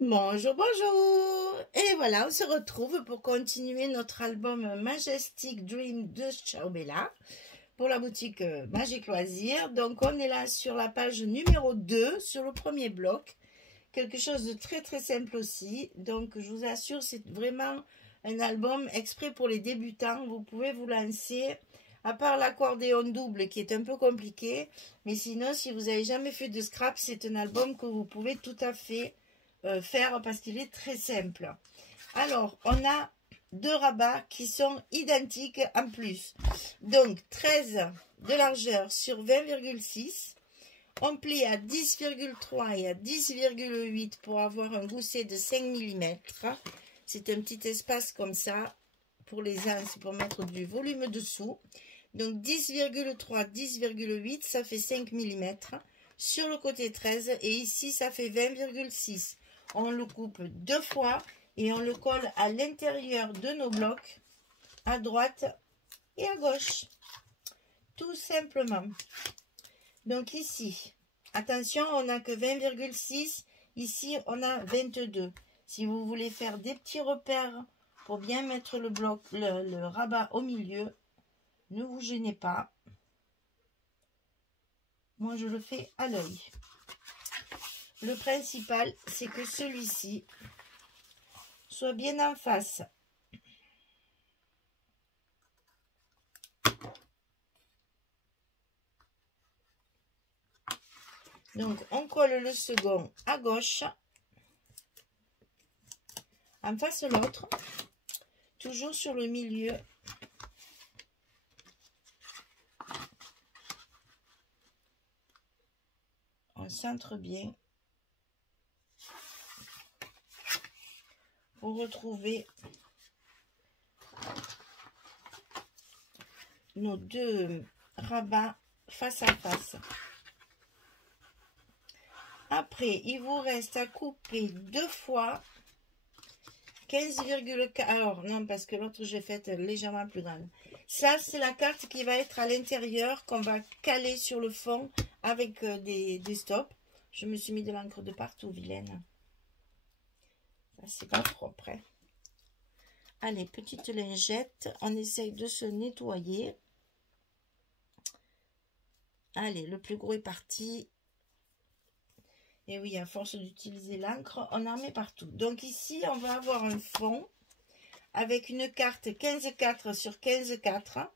Bonjour, bonjour! Et voilà, on se retrouve pour continuer notre album Majestic Dream de Ciao Bella pour la boutique Magic Loisirs. Donc, on est là sur la page numéro 2, sur le premier bloc. Quelque chose de très très simple aussi. Donc, je vous assure, c'est vraiment un album exprès pour les débutants. Vous pouvez vous lancer, à part l'accordéon double qui est un peu compliqué. Mais sinon, si vous n'avez jamais fait de scrap, c'est un album que vous pouvez tout à fait faire parce qu'il est très simple. Alors, on a deux rabats qui sont identiques en plus. Donc, 13 de largeur sur 20,6. On plie à 10,3 et à 10,8 pour avoir un gousset de 5 mm. C'est un petit espace comme ça. Pour les uns, c'est pour mettre du volume dessous. Donc 10,3, 10,8, ça fait 5 mm. Sur le côté 13 et ici, ça fait 20,6. On le coupe deux fois et on le colle à l'intérieur de nos blocs, à droite et à gauche. Tout simplement. Donc ici, attention, on n'a que 20,6. Ici, on a 22. Si vous voulez faire des petits repères pour bien mettre le bloc, le rabat au milieu, ne vous gênez pas. Moi, je le fais à l'œil. Le principal, c'est que celui-ci soit bien en face. Donc, on colle le second à gauche, en face l'autre, toujours sur le milieu. On centre bien pour retrouver nos deux rabats face à face. Après, il vous reste à couper deux fois 15,4. Alors, non, parce que l'autre, j'ai fait légèrement plus grande. Ça, c'est la carte qui va être à l'intérieur, qu'on va caler sur le fond avec des stops. Je me suis mis de l'encre de partout, vilaine. Ça, c'est pas propre. Hein. Allez, petite lingette. On essaye de se nettoyer. Allez, le plus gros est parti. Et oui, à force d'utiliser l'encre, on en met partout. Donc ici, on va avoir un fond avec une carte 15,4 sur 15,4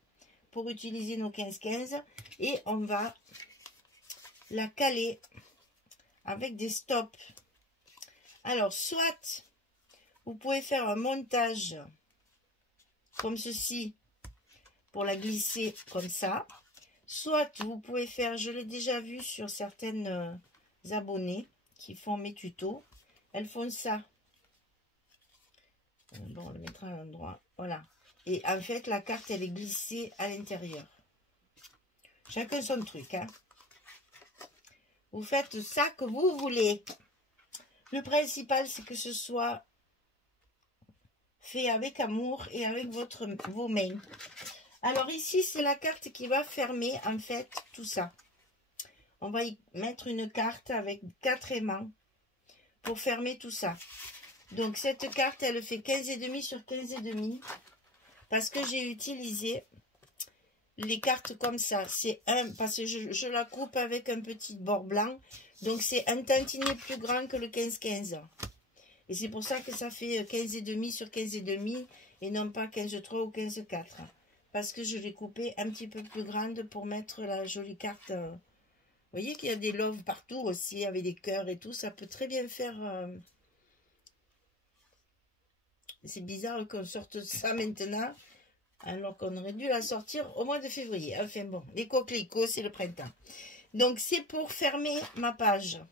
pour utiliser nos 15,15. Et on va la caler avec des stops. Alors, soit vous pouvez faire un montage comme ceci pour la glisser comme ça. Soit vous pouvez faire, je l'ai déjà vu sur certaines abonnés qui font mes tutos. Elles font ça. Bon, on le mettra à l'endroit. Voilà. Et en fait, la carte, elle est glissée à l'intérieur. Chacun son truc. Hein. Vous faites ça que vous voulez. Le principal, c'est que ce soit fait avec amour et avec vos mains. Alors ici, c'est la carte qui va fermer, en fait, tout ça. On va y mettre une carte avec 4 aimants pour fermer tout ça. Donc, cette carte, elle fait 15,5 sur 15,5 parce que j'ai utilisé les cartes comme ça. C'est parce que je la coupe avec un petit bord blanc. Donc, c'est un tantinet plus grand que le 15,15. Et c'est pour ça que ça fait 15,5 sur 15,5 et non pas 15,3 ou 15,4. Parce que je l'ai coupé un petit peu plus grande pour mettre la jolie carte. Vous voyez qu'il y a des loves partout aussi, avec des cœurs et tout. Ça peut très bien faire... C'est bizarre qu'on sorte ça maintenant, alors qu'on aurait dû la sortir au mois de février. Enfin bon, les coquelicots, c'est le printemps. Donc, c'est pour fermer ma page.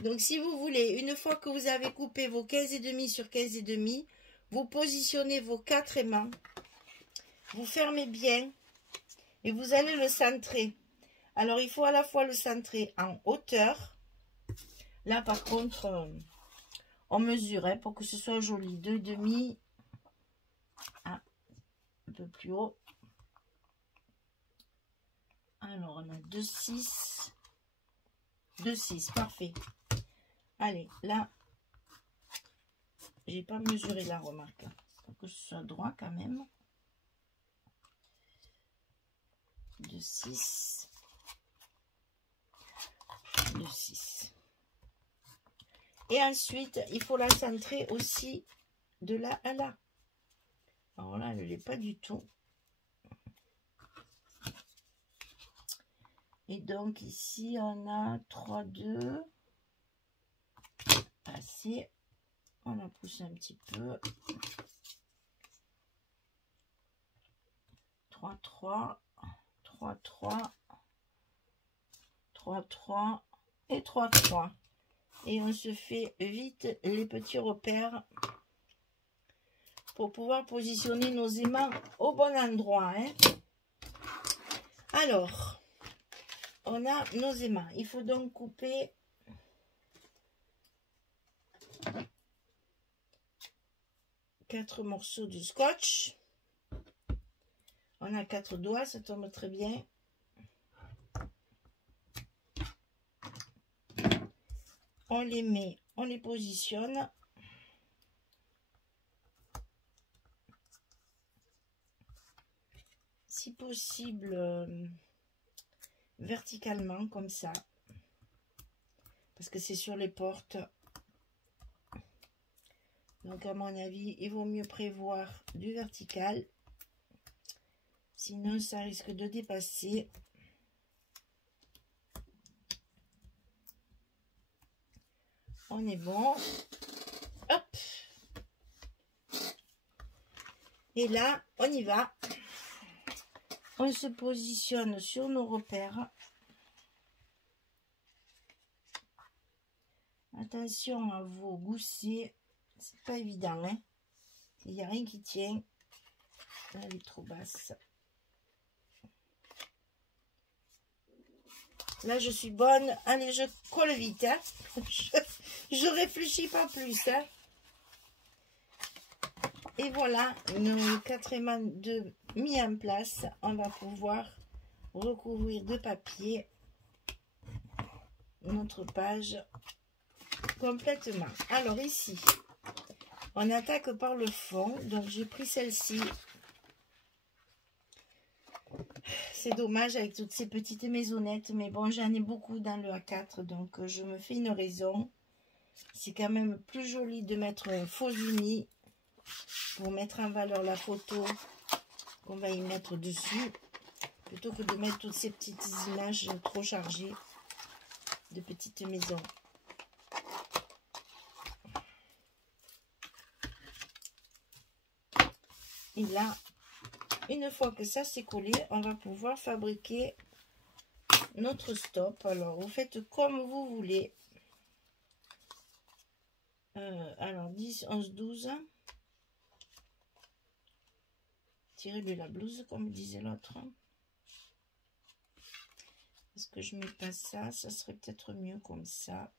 Donc, si vous voulez, une fois que vous avez coupé vos 15,5 sur 15,5, vous positionnez vos 4 aimants. Vous fermez bien et vous allez le centrer. Alors, il faut à la fois le centrer en hauteur. Là, par contre, on mesure hein, pour que ce soit joli. 2,5. Ah, un peu plus haut. Alors, on a 2,6. 2,6, parfait. Allez, là, J'ai pas mesuré la remarque. Pour que ce soit droit quand même. De 6. De 6. Et ensuite, il faut la centrer aussi de là à là. Alors là, elle ne l'est pas du tout. Et donc ici, on a 3, 2. Assez. On la pousse un petit peu. 3, 3. 3, 3. 3, 3. Et 3, 3. Et on se fait vite les petits repères pour pouvoir positionner nos aimants au bon endroit. Hein. Alors, on a nos aimants. Il faut donc couper 4 morceaux de scotch. On a 4 doigts, ça tombe très bien. On les met, on les positionne. Si possible, verticalement, comme ça. Parce que c'est sur les portes. Donc, à mon avis, il vaut mieux prévoir du vertical. Sinon, ça risque de dépasser. On est bon. Hop. Et là, on y va. On se positionne sur nos repères. Attention à vos goussiers. C'est pas évident, hein. Il n'y a rien qui tient. Là, elle est trop basse. Là, je suis bonne. Allez, je colle vite. Hein. Je réfléchis pas plus. Hein. Et voilà, nos 4 aimants mis en place. On va pouvoir recouvrir de papier notre page complètement. Alors ici, on attaque par le fond. Donc, j'ai pris celle-ci. C'est dommage avec toutes ces petites maisonnettes, mais bon, j'en ai beaucoup dans le A4, donc je me fais une raison. C'est quand même plus joli de mettre un faux uni pour mettre en valeur la photo qu'on va y mettre dessus, plutôt que de mettre toutes ces petites images trop chargées de petites maisons. Et là, une fois que ça c'est collé, on va pouvoir fabriquer notre stop. Alors, vous faites comme vous voulez. Alors, 10, 11, 12. Tirez-lui la blouse, comme disait l'autre. Est-ce que je mets pas ça? Ça serait peut-être mieux comme ça.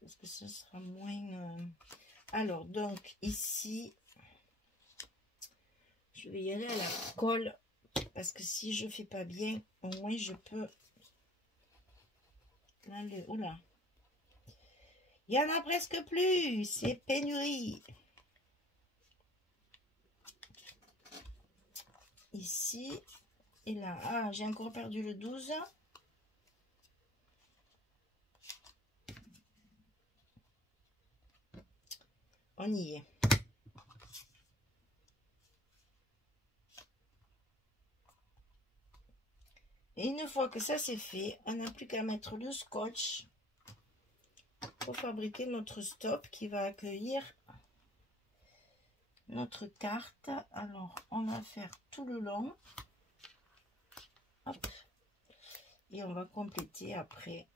Parce que ça sera moins... Alors, donc, ici... Je vais y aller à la colle, parce que si je fais pas bien, au moins je peux... Là, oula. Il y en a presque plus, c'est pénurie. Ici, et là. Ah, j'ai encore perdu le 12. On y est. Et une fois que ça c'est fait, on n'a plus qu'à mettre le scotch pour fabriquer notre stop qui va accueillir notre carte. Alors, on va faire tout le long. Hop. Et on va compléter après.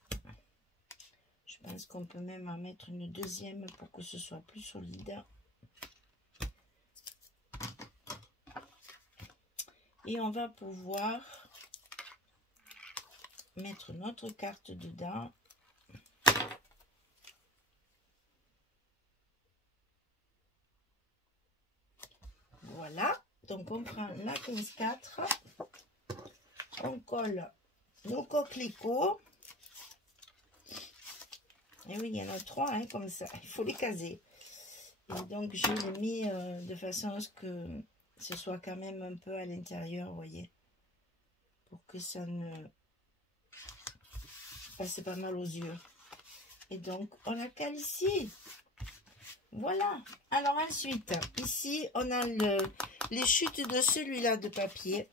Je pense qu'on peut même en mettre une deuxième pour que ce soit plus solide. Et on va pouvoir mettre notre carte dedans. Voilà, donc on prend la 15-4, on colle nos coquelicots. Et oui, il y en a 3 hein, comme ça, il faut les caser. Et donc, je l'ai mis de façon à ce que ce soit quand même un peu à l'intérieur, vous voyez. Pour que ça ne passe pas mal aux yeux. Et donc, on la cale ici. Voilà. Alors ensuite, ici, on a les chutes de celui-là de papier.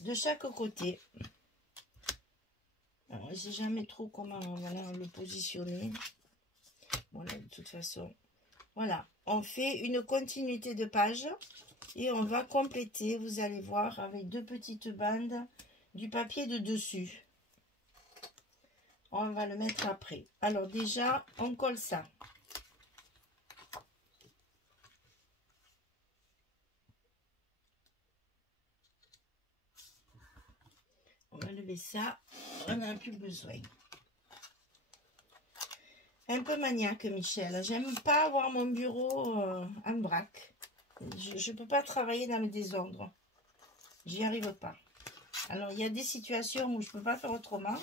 De chaque côté. Alors, je ne sais jamais trop comment voilà, le positionner. Voilà, de toute façon. Voilà. On fait une continuité de page. Et on va compléter, vous allez voir, avec deux petites bandes du papier de dessus. On va le mettre après. Alors déjà, on colle ça. On va lever ça. On n'a plus besoin. Un peu maniaque, Michel. J'aime pas avoir mon bureau en vrac. Je ne peux pas travailler dans le désordre. J'y arrive pas. Alors, il y a des situations où je ne peux pas faire autrement.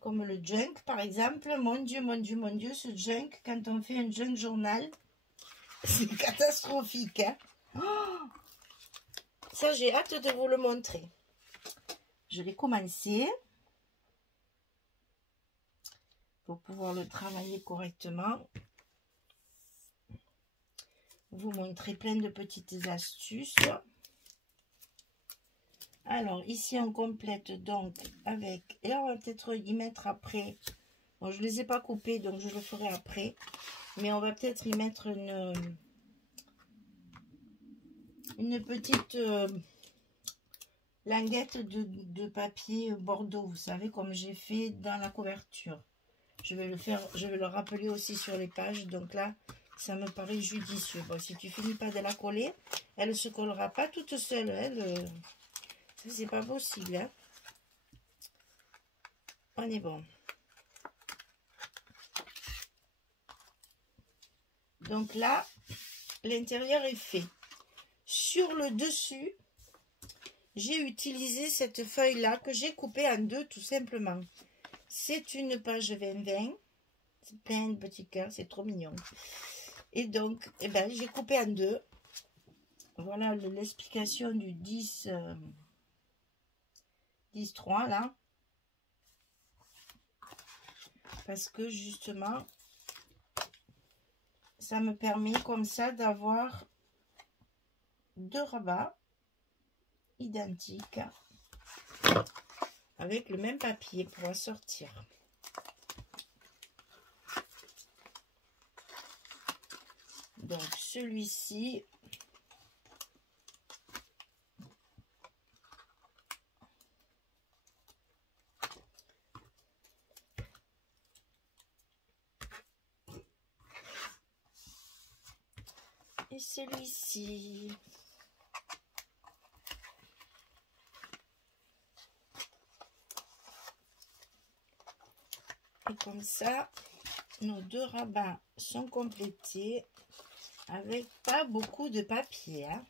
Comme le junk, par exemple. Mon Dieu, mon Dieu, mon Dieu, ce junk, quand on fait un junk journal, c'est catastrophique. Hein? Oh, ça, j'ai hâte de vous le montrer. Je vais commencer pour pouvoir le travailler correctement. Vous montrer plein de petites astuces. Alors, ici, on complète donc avec... Et là, on va peut-être y mettre après. Bon, je ne les ai pas coupés, donc je le ferai après. Mais on va peut-être y mettre une petite languette de papier bordeaux. Vous savez, comme j'ai fait dans la couverture. Je vais le faire, je vais le rappeler aussi sur les pages. Donc là, ça me paraît judicieux. Bon, si tu finis pas de la coller, elle ne se collera pas toute seule. Elle... Ça, c'est pas possible. Hein. On est bon. Donc là, l'intérieur est fait. Sur le dessus, j'ai utilisé cette feuille-là que j'ai coupée en deux tout simplement. C'est une page 20-20. C'est plein de petits cœurs, c'est trop mignon. Et donc, eh ben, j'ai coupé en deux. Voilà l'explication du 10-3 là. Parce que justement, ça me permet comme ça d'avoir deux rabats identiques avec le même papier pour assortir. Donc celui-ci, et celui-ci. Et comme ça, nos deux rabats sont complétés avec pas beaucoup de papier. Hein.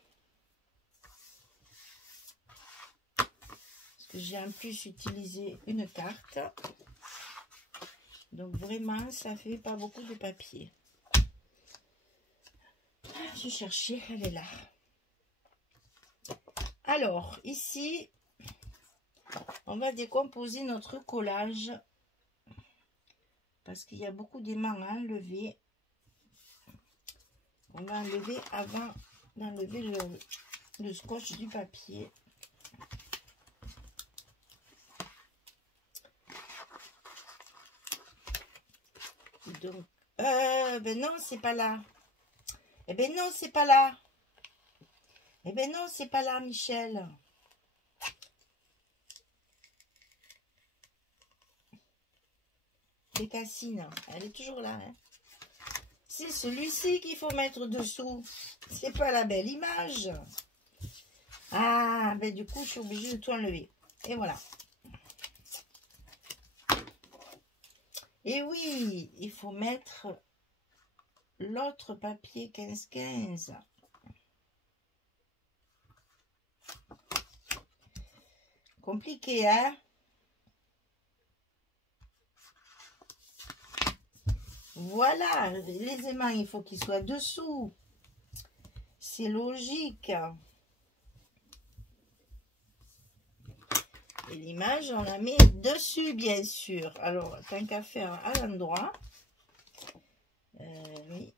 Parce que j'ai en plus utilisé une carte. Donc vraiment, ça fait pas beaucoup de papier. Je cherchais, elle est là. Alors, ici, on va décomposer notre collage. Parce qu'il y a beaucoup d'aimants à enlever. On va enlever avant d'enlever le scotch du papier. Donc, ben non, c'est pas là. Eh ben non, c'est pas là. Eh ben non, c'est pas là, Michel. Bécassine, elle est toujours là. Hein. C'est celui-ci qu'il faut mettre dessous. C'est pas la belle image. Ah, ben du coup, je suis obligée de tout enlever. Et voilà. Et oui, il faut mettre l'autre papier 15-15. Compliqué, hein? Voilà, les aimants, il faut qu'ils soient dessous. C'est logique. Et l'image, on la met dessus, bien sûr. Alors, tant qu'à faire à l'endroit. Oui.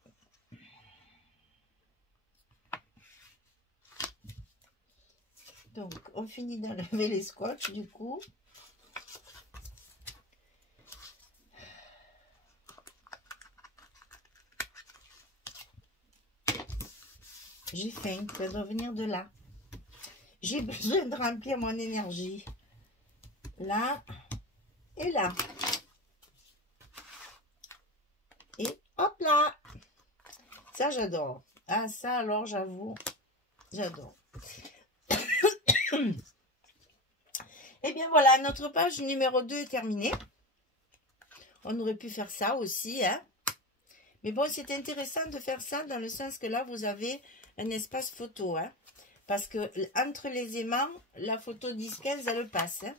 Donc, on finit d'enlever les scotch, du coup. J'ai faim, ça doit venir de là. J'ai besoin de remplir mon énergie. Là et là. Et hop là. Ça, j'adore. Ah, ça, alors, j'avoue, j'adore. Et bien, voilà, notre page numéro 2 est terminée. On aurait pu faire ça aussi, hein. Mais bon, c'est intéressant de faire ça dans le sens que là, vous avez un espace photo, hein. Parce que entre les aimants, la photo 10-15, elle passe, hein.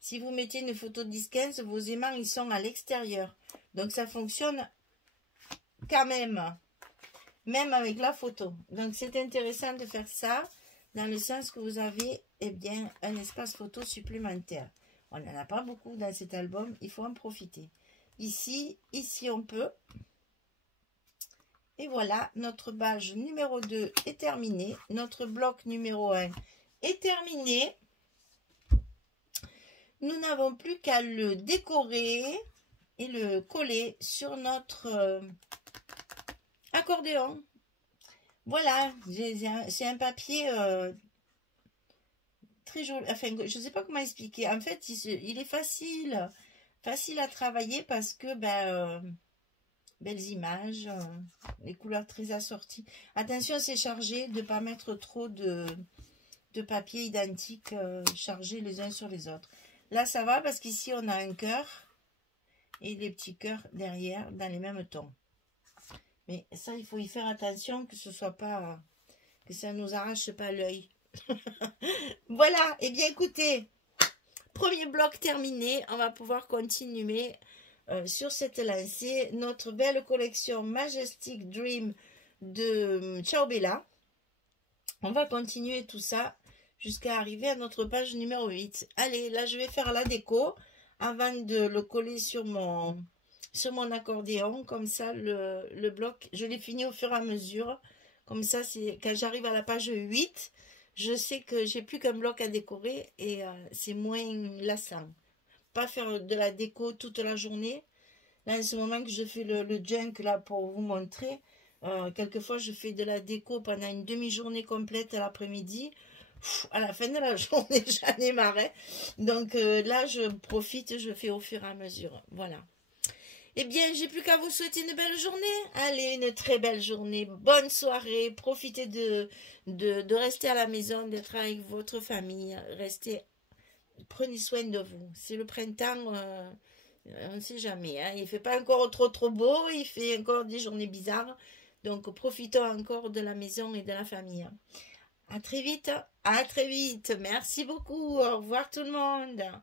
Si vous mettez une photo 10-15, vos aimants, ils sont à l'extérieur. Donc, ça fonctionne quand même. Même avec la photo. Donc, c'est intéressant de faire ça dans le sens que vous avez, eh bien, un espace photo supplémentaire. On n'en a pas beaucoup dans cet album. Il faut en profiter. Ici, on peut. Et voilà, notre page numéro 2 est terminée. Notre bloc numéro 1 est terminé. Nous n'avons plus qu'à le décorer et le coller sur notre accordéon. Voilà, c'est un papier très joli. Enfin, je ne sais pas comment expliquer. En fait, il est facile à travailler parce que, belles images, les couleurs très assorties. Attention, c'est chargé de ne pas mettre trop de papier identique chargés les uns sur les autres. Là, ça va parce qu'ici, on a un cœur et les petits cœurs derrière dans les mêmes tons. Mais ça, il faut y faire attention que ce soit pas, que ça ne nous arrache pas l'œil. Voilà, et bien écoutez, premier bloc terminé, on va pouvoir continuer sur cette lancée, notre belle collection Majestic Dream de Ciao Bella. On va continuer tout ça jusqu'à arriver à notre page numéro 8. Allez, là je vais faire la déco avant de le coller sur mon accordéon. Comme ça, le bloc, je l'ai fini au fur et à mesure. Comme ça, c'est quand j'arrive à la page 8, je sais que j'ai plus qu'un bloc à décorer et c'est moins lassant. Pas faire de la déco toute la journée. Là, en ce moment que je fais le junk là pour vous montrer, quelquefois je fais de la déco pendant une demi-journée complète à l'après-midi. À la fin de la journée, j'en ai marre. Donc là, je profite, je fais au fur et à mesure. Voilà. Eh bien, j'ai plus qu'à vous souhaiter une belle journée. Allez, une très belle journée. Bonne soirée. Profitez de rester à la maison, d'être avec votre famille. Prenez soin de vous. C'est le printemps, on ne sait jamais. Hein. Il ne fait pas encore trop beau. Il fait encore des journées bizarres. Donc, profitons encore de la maison et de la famille. À très vite. À très vite. Merci beaucoup. Au revoir tout le monde.